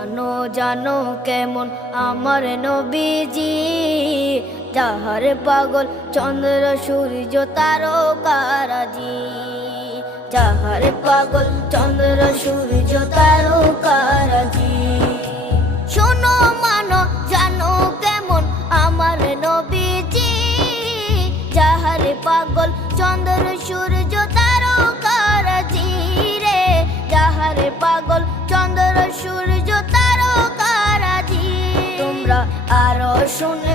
জানো জানো কেমন আমার নবীজি, যাহার পাগল চন্দ্র সূর্য তারকারাজি, যাহার পাগল চন্দ্র সূর্য তারকারাজি। শোনো মানো জানো কেমন আমার নবীজি, যাহার পাগল চন্দ্র সূর্য তারকারাজি রে, যাহার পাগল চন্দ্র সূর্য তারকারাজি। তোমরা আরো শুনে